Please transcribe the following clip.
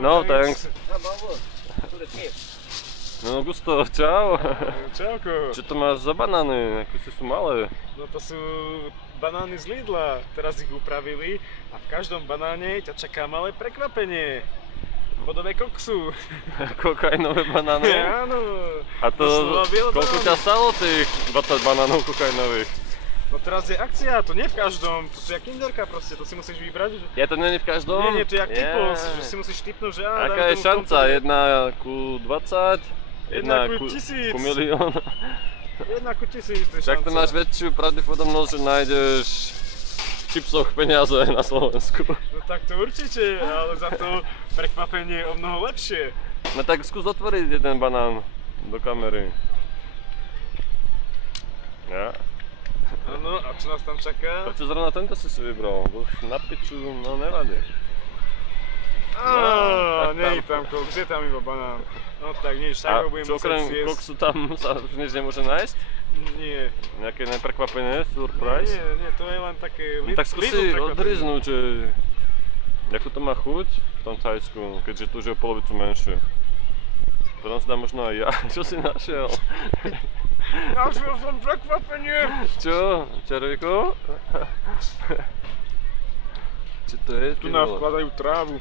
No, thanks. No Gusto, čau. Čauko. Čo to máš za banány? Ako sú malé. No to sú banány z Lidla, teraz ich upravili a v každom banáne ťa čaká malé prekvapenie. V podobe koksu. Kokainové banány? Áno. A to koľko ťa stalo tých 20 banánov kokainových? No teraz je akcia, to nie v každom, to sú jak kinderka proste, to si musíš vybrať. Je to není v každom? Nie, to je jak typos, že si musíš tipnúť, že aká je šanca? 1 ku 20? 1 ku 1000? Ku milión? 1 ku 1000 je šanca. Tak to máš väčšiu pravdepodobnosť, že nájdeš v čipsoch peniaze na Slovensku. No tak to určite, ale za to prekvapenie je o mnoho lepšie. No tak skús otvoriť jeden banán do kamery. Ja. Áno, a čo nás tam čaká? Prečo zrovna tento si vybral? Bo na piču, no nevadí. Nie je tam koks, je tam iba banán. No tak nič, tak ho budem musieť okrem zjesť. koksu tam sa už nič nemôže nájsť? Nie. Nejaké neprekvapenie, surprise? Nie, to je len také Tak skúsi odhryznúť, že ako to má chuť v tom Thajsku, keďže tu už je o polovicu menšie. Potom si dá možno aj ja, čo si našiel? Našiel som prekvapenie! Čo? Červíko? Čo to je? Tu nám vkladajú trávu.